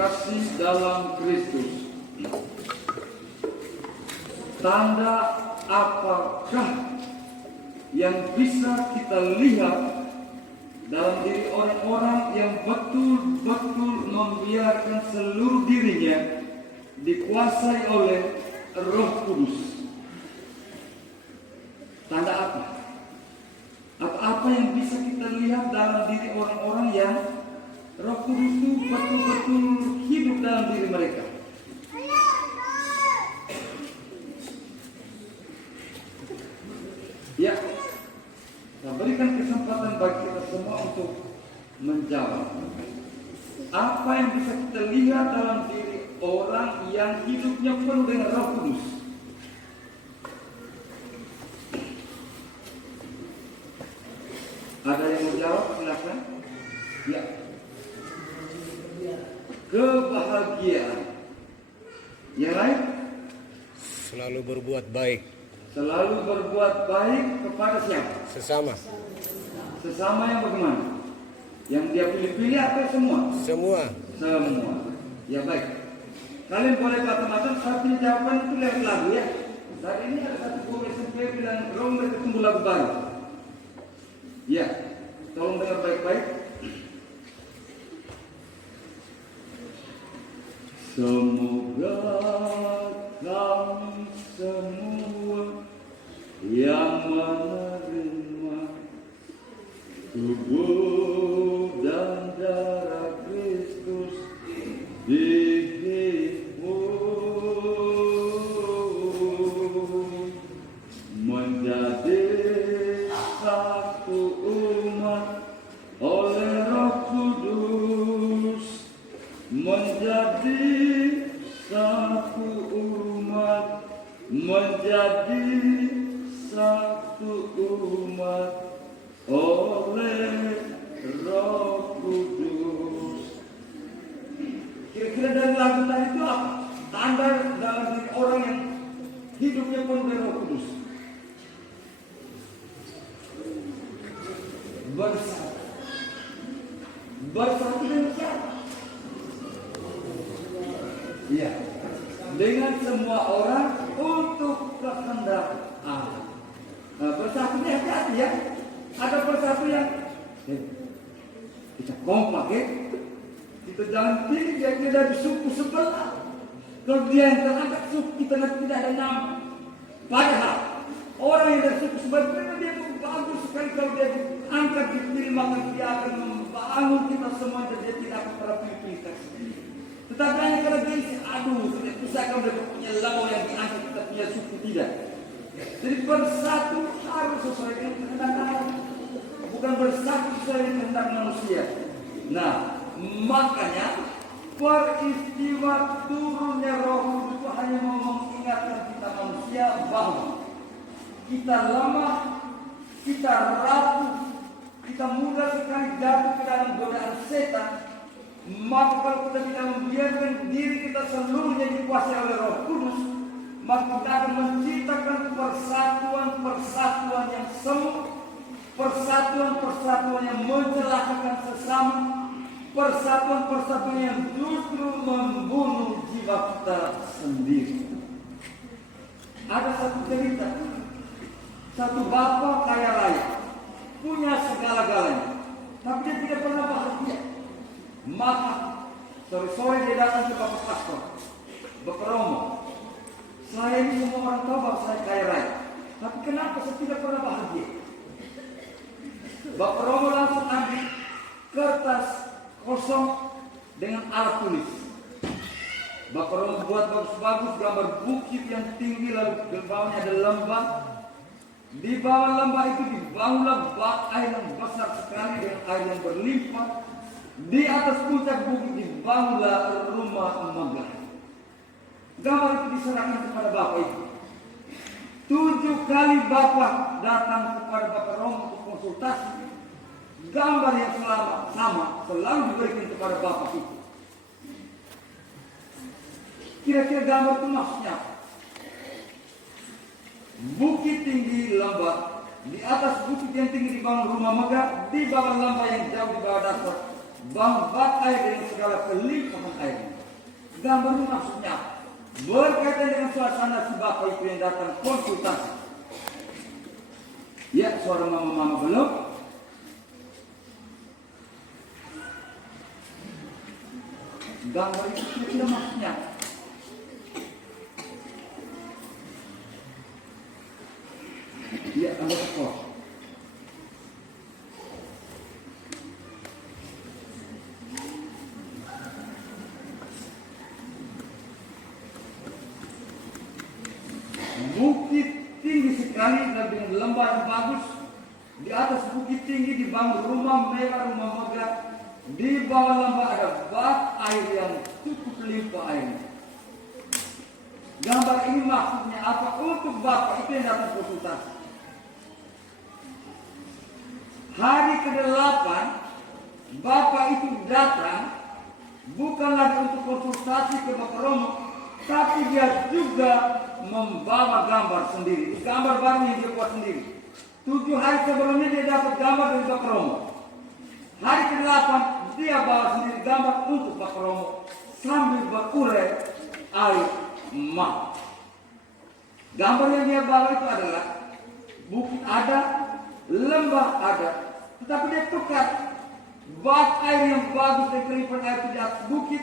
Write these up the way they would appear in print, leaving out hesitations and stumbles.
kekasih dalam Kristus, tanda apakah yang bisa kita lihat dalam diri orang-orang yang betul-betul membiarkan seluruh dirinya dikuasai oleh Roh Kudus? Tanda apa? Apa yang bisa kita lihat dalam diri orang-orang yang Roh Kudus itu betul-betul hidup dalam diri mereka? Ya, saya berikan kesempatan bagi kita semua untuk menjawab. Apa yang bisa kita lihat dalam diri orang yang hidupnya penuh dengan Roh Kudus? Ada yang mau jawab? Silakan. Ya. Kebahagiaan. Yang lain? Selalu berbuat baik. Selalu berbuat baik kepada siapa? Sesama. Sesama yang bagaimana? Yang dia pilih-pilih atau semua? Semua. Semua. Ya baik. Kalian boleh kata-kata saat ini jawaban itu lewat lagu ya. Saat ini ada satu guru SMP bilang Rom mereka tunggu lagu baru. Ya, tolong dengar baik-baik. Semoga kami semua yang menerima tubuh dan darah Kristus dihimpun menjadi satu umat oleh Roh Kudus, menjadi satu umat, menjadi satu umat oleh Roh Kudus. Kira-kira dari lagu tadi itu apa? Tanda dalam diri orang yang hidupnya penuh dengan Roh Kudus. Bersatu. Bersatu dengan siapa? Iya, dengan semua orang untuk kehendak Allah. Bersatu ini hati-hati ya. Ada bersatu yang kita kompak ya. Kita jangan pilih dia dari suku sebelah. Kalau dia yang terangkat suku kita tidak ada nama. Padahal orang yang dari suku sebelah dia bagus sekali kalau dia angkat dipilih, maka dia akan membangun kita semua dan dia tidak akan pernah pilih-pilih. Tetapi hanya kalau gengsi, aduh, tidak usah kalau dia punya lawan yang diangkat kita punya suku, tidak. Jadi bersatu harus sesuai dengan kehendak Allah, bukan bersatu sesuai dengan kehendak manusia. Nah, makanya peristiwa turunnya Roh Kudus itu hanya mau mengingatkan kita manusia bahwa kita lemah, kita rapuh, kita mudah sekali jatuh ke dalam godaan setan. Maka kalau kita tidak membiarkan diri kita seluruhnya dikuasai oleh Roh Kudus, maka kita akan menciptakan persatuan-persatuan yang semu, persatuan-persatuan yang mencelakakan sesama, persatuan-persatuan yang justru membunuh jiwa kita sendiri. Ada satu cerita, satu bapak kaya raya, punya segala-galanya, tapi dia tidak pernah bahagia. Maka sore-sore dia datang ke Bapak Pastor, Bapak Romo, saya ini semua orang tahu bahwa saya kaya raya, tapi kenapa saya tidak pernah bahagia? Bapak Romo langsung ambil kertas kosong dengan alat tulis. Bapak Romo buat bagus-bagus gambar bukit yang tinggi, lalu di bawahnya ada lembah. Di bawah lembah itu dibangunlah bak air yang besar sekali dengan air yang berlimpah. Di atas puncak bukit dibangunlah rumah megah. Gambar itu diserahkan kepada Bapak itu. 7 kali Bapak datang kepada Bapak Romo untuk konsultasi. Gambar yang sama selalu diberikan kepada Bapak itu. Kira-kira gambar itu maksudnya apa? Bukit tinggi lembah, di atas bukit yang tinggi dibangun rumah megah, di bawah lembah yang jauh di bawah dasar bank air dengan segala kelimpahan airnya. Gambar ini maksudnya berkaitan dengan suasana si bapak itu yang datang konsultasi. Ya, suara mama belum? Gambar itu tidak maksudnya. Ya, Anda sekolah. Bukit tinggi sekali dan dengan lembah yang bagus. Di atas bukit tinggi dibangun rumah mewah, rumah megah. Di bawah lembah ada bak air yang cukup limpah airnya. Gambar ini maksudnya apa? Untuk bapak itu yang datang konsultasi. Hari ke-8 bapak itu datang bukan lagi untuk konsultasi ke Bapak Romo, tapi dia juga membawa gambar sendiri. Gambar baru yang dia buat sendiri. 7 hari sebelumnya dia dapat gambar dari Bapak Romo. Hari ke-8 dia bawa sendiri gambar untuk Bapak Romo sambil berurai air mata. Gambar yang dia bawa itu adalah bukit ada, lembah ada, tetapi dia tukar bak air yang bagus dan kelimpahan air itu di atas bukit,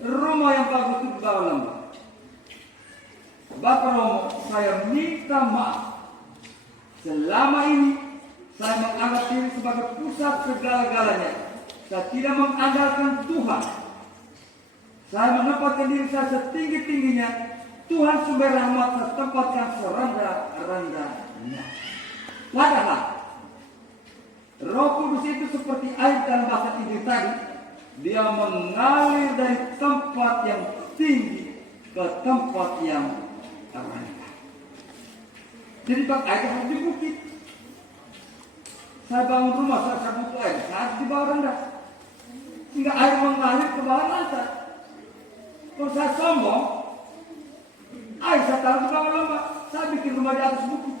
rumah yang bagus itu di bawah lembah. Bapak Romo, saya minta maaf. Selama ini saya menganggap diri sebagai pusat segala-galanya. Saya tidak mengandalkan Tuhan. Saya menempatkan diri saya setinggi-tingginya. Tuhan sumber rahmat saya tempatkan serendah-rendahnya. Padahal Roh Kudus itu seperti air dalam bahasa Inggris tadi. Dia mengalir dari tempat yang tinggi ke tempat yang rendah. Jadi bak air harus di bukit. Saya bangun rumah, saya butuh air, saya harus di bawah rendah. Sehingga air mengalir ke bawah lantai. Kalau saya sombong, air saya taruh di bawah lembah. Saya bikin rumah di atas bukit.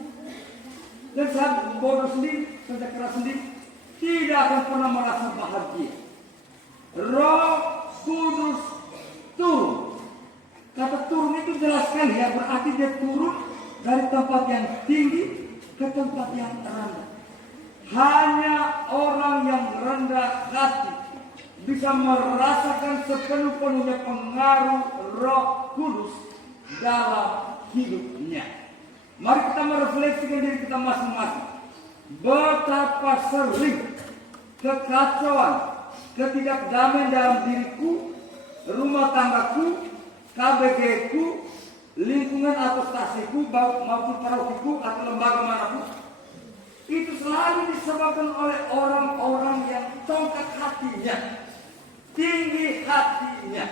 Dan saya bodoh sendiri, kerja keras sendiri. Tidak akan pernah merasa bahagia. Roh Kudus turun. Kata turun itu jelas sekali ya, berarti dia turun dari tempat yang tinggi ke tempat yang rendah. Hanya orang yang rendah hati bisa merasakan sepenuh-penuhnya pengaruh Roh Kudus dalam hidupnya. Mari kita merefleksikan diri kita masing-masing. Betapa sering kekacauan, ketidakdamaian dalam diriku, rumah tanggaku, KBG ku, lingkungan atau stasiku maupun parokiku atau lembaga manapun, itu selalu disebabkan oleh orang-orang yang congkak hatinya, tinggi hatinya.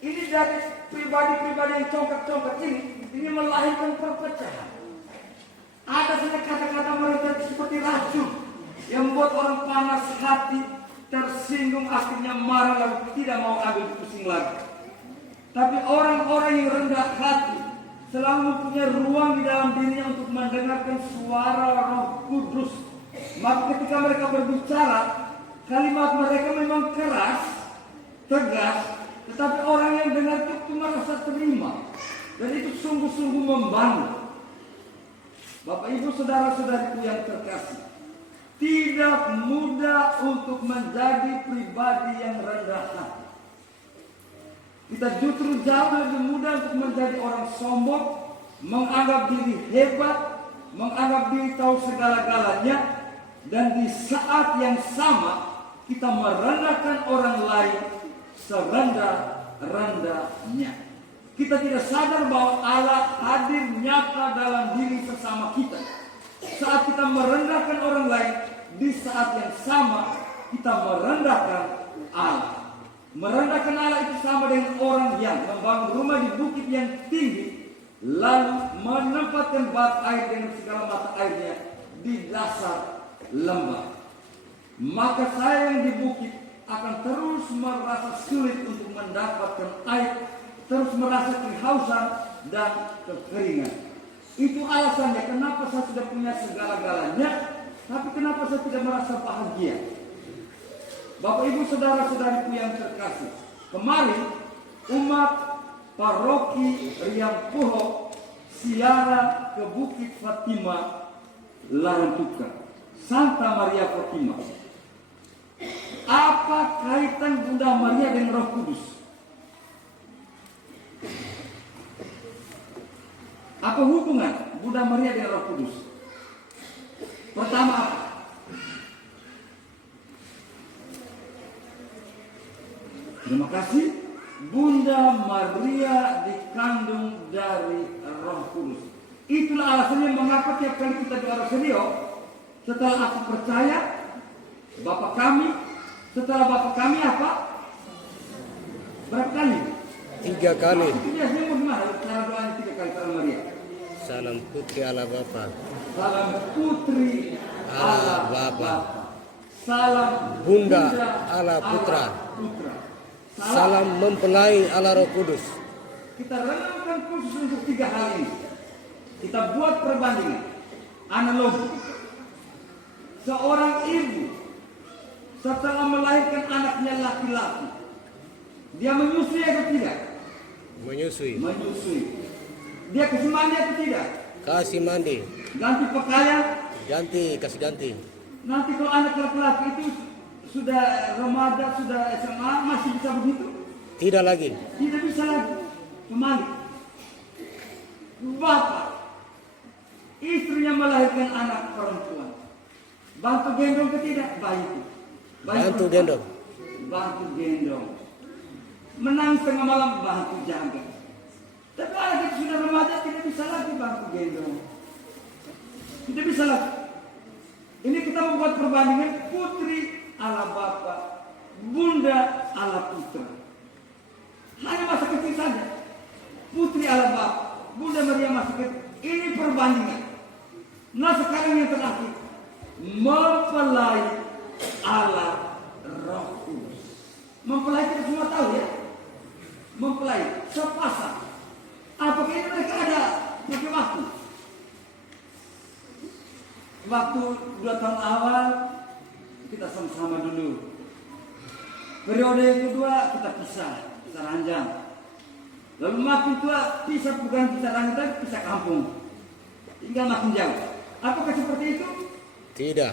Ini dari pribadi-pribadi yang congkak-congkak ini melahirkan perpecahan. Ada saja kata-kata mereka seperti racun yang membuat orang panas hati, tersinggung, akhirnya marah lalu tidak mau ambil pusing lagi. Tapi orang-orang yang rendah hati selalu mempunyai ruang di dalam dirinya untuk mendengarkan suara Roh Kudus. Maka ketika mereka berbicara, kalimat mereka memang keras, tegas, tetapi orang yang dengar itu merasa terima. Dan itu sungguh-sungguh membangun. Bapak Ibu saudara-saudariku yang terkasih, tidak mudah untuk menjadi pribadi yang rendah hati. Kita justru jauh lebih mudah untuk menjadi orang sombong, menganggap diri hebat, menganggap diri tahu segala-galanya, dan di saat yang sama kita merendahkan orang lain serendah-rendahnya. Kita tidak sadar bahwa Allah hadir nyata dalam diri sesama kita. Saat kita merendahkan orang lain, di saat yang sama kita merendahkan Allah. Merendahkan Allah itu sama dengan orang yang membangun rumah di bukit yang tinggi, lalu menempatkan bak air dengan segala mata airnya di dasar lembah. Maka saya yang di bukit akan terus merasa sulit untuk mendapatkan air, terus merasa kehausan dan kekeringan. Itu alasannya kenapa saya sudah punya segala-galanya, tapi kenapa saya tidak merasa bahagia. Bapak Ibu saudara-saudariku yang terkasih, kemarin umat paroki Riang Puho siara ke Bukit Fatima Larantuka, Santa Maria Fatima. Apa kaitan Bunda Maria dengan Roh Kudus? Apa hubungan Bunda Maria dengan Roh Kudus? Pertama apa? Terima kasih. Bunda Maria dikandung dari Roh Kudus. Itulah alasannya mengapa tiap kali kita doa Rosario, setelah aku percaya Bapa kami, setelah Bapa kami apa? Berapa kali? 3 kali. Itu biasanya bagaimana cara doanya 3 kali Salam Maria? Salam putri Allah Bapa. Salam putri Allah Bapa. Salam Bunda Allah Putra. Salam mempelai Allah Roh Kudus. Kita renungkan khusus untuk 3 hal ini. Kita buat perbandingan analogi. Seorang ibu setelah melahirkan anaknya laki-laki, dia menyusui atau tidak? Menyusui. Menyusui. Dia kasih mandi atau tidak? Kasih mandi. Ganti pakaian. Kasih ganti. Nanti kalau anak laki-laki itu sudah remaja, sudah SMA, masih bisa begitu? Tidak lagi. Tidak bisa lagi. Kembali. Bapak, istrinya melahirkan anak perempuan. Bantu gendong ke tidak? Bayi itu. Bantu gendong. Bantu gendong. Menangis tengah malam, bantu jaga. Tapi anak itu sudah remaja, tidak bisa lagi bantu gendong. Tidak bisa lagi. Ini kita membuat perbandingan putri Allah Bapa, Bunda Allah Putra. Hanya masa kecil saja. Putri Allah Bapa, Bunda Maria masa kecil. Ini perbandingan. Nah sekarang yang terakhir, mempelai Allah Roh Kudus. Mempelai kita semua tahu ya. Mempelai sepasang. Apakah ini mereka ada pakai waktu? Waktu 2 tahun awal kita sama-sama dulu. Periode kedua kita pisah ranjang. Lalu makin tua pisah, bukan pisah ranjang tapi pisah kampung. Tinggal makin jauh. Apakah seperti itu? Tidak.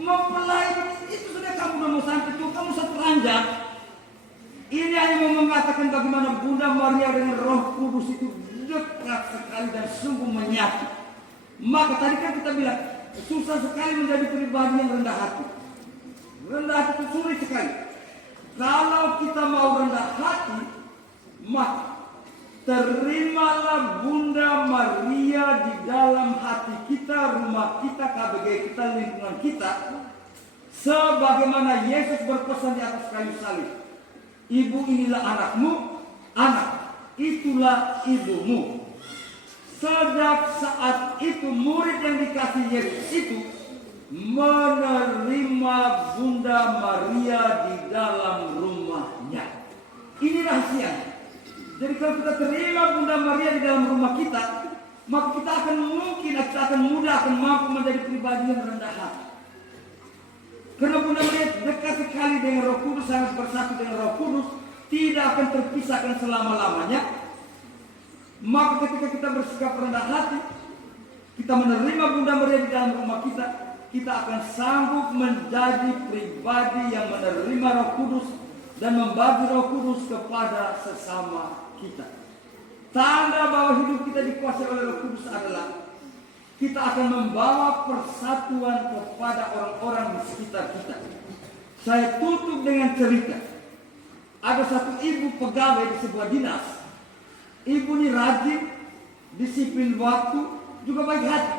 Mempelai itu sudah kamu udah mau sampai itu, kamu satu ranjang. Ini hanya mau mengatakan bagaimana Bunda Maria dengan Roh Kudus itu dekat sekali dan sungguh menyatu. Maka tadi kan kita bilang susah sekali menjadi pribadi yang rendah hati. Rendah hati itu sulit sekali. Kalau kita mau rendah hati, maka terimalah Bunda Maria di dalam hati kita, rumah kita, KBG kita, lingkungan kita. Sebagaimana Yesus berpesan di atas kayu salib. Ibu inilah anakmu, anak itulah ibumu. Sejak saat itu murid yang dikasih Yesus itu menerima Bunda Maria di dalam rumahnya. Ini rahasia. Jadi kalau kita terima Bunda Maria di dalam rumah kita, maka kita akan mudah akan mampu menjadi pribadi yang rendah hati. Karena Bunda Maria dekat sekali dengan Roh Kudus, sangat bersatu dengan Roh Kudus, tidak akan terpisahkan selama-lamanya. Maka ketika kita bersikap rendah hati, kita menerima Bunda Maria di dalam rumah kita akan sanggup menjadi pribadi yang menerima Roh Kudus dan membagi Roh Kudus kepada sesama kita. Tanda bahwa hidup kita dikuasai oleh Roh Kudus adalah kita akan membawa persatuan kepada orang-orang di sekitar kita. Saya tutup dengan cerita. Ada satu ibu pegawai di sebuah dinas. Ibu ini rajin, disiplin waktu, juga baik hati.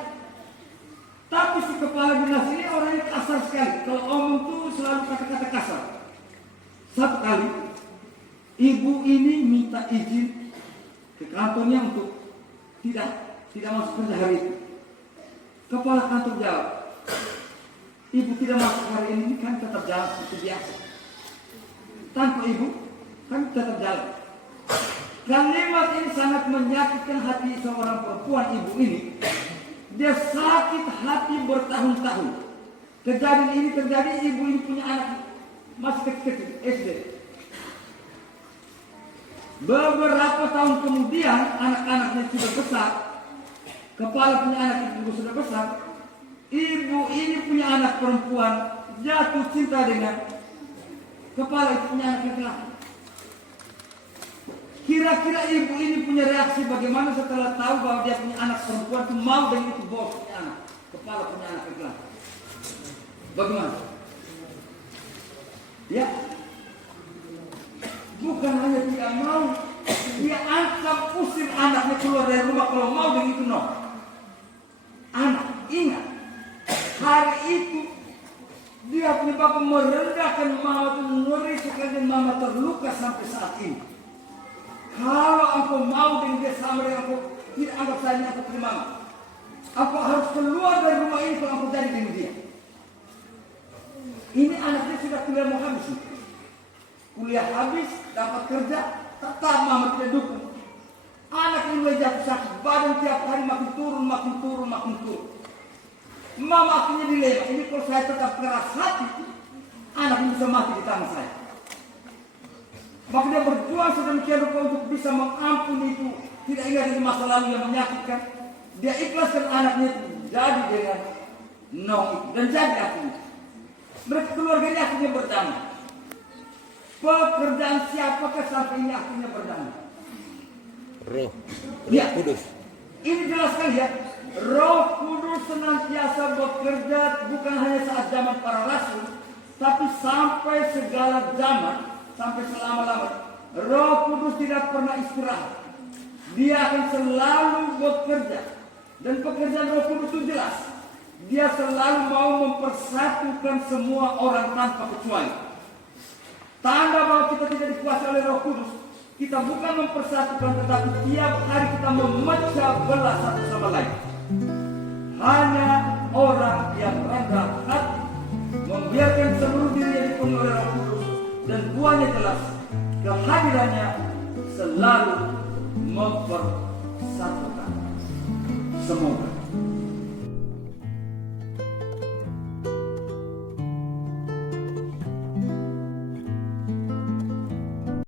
Tapi si kepala dinas ini orangnya kasar sekali. Kalau omong tuh selalu kata-kata kasar. Satu kali, ibu ini minta izin ke kantornya untuk tidak masuk kerja hari itu. Kepala kantor jawab, ibu tidak masuk hari ini kan tetap jalan seperti biasa. Tanpa ibu kan tetap jalan. Kalimat ini sangat menyakitkan hati seorang perempuan ibu ini. Dia sakit hati bertahun-tahun. Kejadian ini terjadi, ibu ini punya anak masih kecil SD. Beberapa tahun kemudian anak-anaknya sudah besar, kepala punya anak itu sudah besar, ibu ini punya anak perempuan, jatuh cinta dengan kepala itu punya anak laki-laki. Kira-kira ibu ini punya reaksi bagaimana setelah tahu bahwa dia punya anak perempuan itu mau dan itu bos punya anak, kepala punya anak laki-laki. Bagaimana? Ya, bukan hanya dia mau, dia ancam usir anaknya keluar dari rumah kalau mau dan itu no. Anak, ingat, hari itu dia punya bapak merendahkan mama itu ngeri sekali dan mama terluka sampai saat ini. Kalau aku mau dengan dia sama dengan aku, tidak anggap saya aku terima mama. Aku harus keluar dari rumah ini kalau aku jadi dengan dia. Ini anaknya sudah kuliah mau habis. Kuliah habis, dapat kerja, tetap mama tidak dukung. Anak ini mulai jatuh sakit, badan tiap hari makin turun. Mama akhirnya dilema, ini kalau saya tetap keras hati, anak ini bisa mati di tangan saya. Maka dia berjuang sedemikian rupa untuk bisa mengampuni itu. Tidak ingat dengan masa lalu yang menyakitkan. Dia ikhlaskan anaknya itu jadi dengan Nong itu. Dan jadi akhirnya. Mereka keluarganya akhirnya berdamai. Pekerjaan siapakah sampai ini akhirnya berdamai? Roh Ya. Kudus. Ini jelas sekali ya. Roh Kudus senantiasa bekerja bukan hanya saat zaman para rasul, tapi sampai segala zaman, sampai selama-lamanya. Roh Kudus tidak pernah istirahat. Dia akan selalu bekerja. Dan pekerjaan Roh Kudus itu jelas. Dia selalu mau mempersatukan semua orang tanpa kecuali. Tanda bahwa kita tidak dikuasai oleh Roh Kudus, kita bukan mempersatukan, tetapi tiap hari kita memecah belah satu sama lain. Hanya orang yang rendah hati, membiarkan seluruh dirinya dipenuhi oleh Roh Kudus, dan buahnya jelas, kehadirannya selalu mempersatukan. Semoga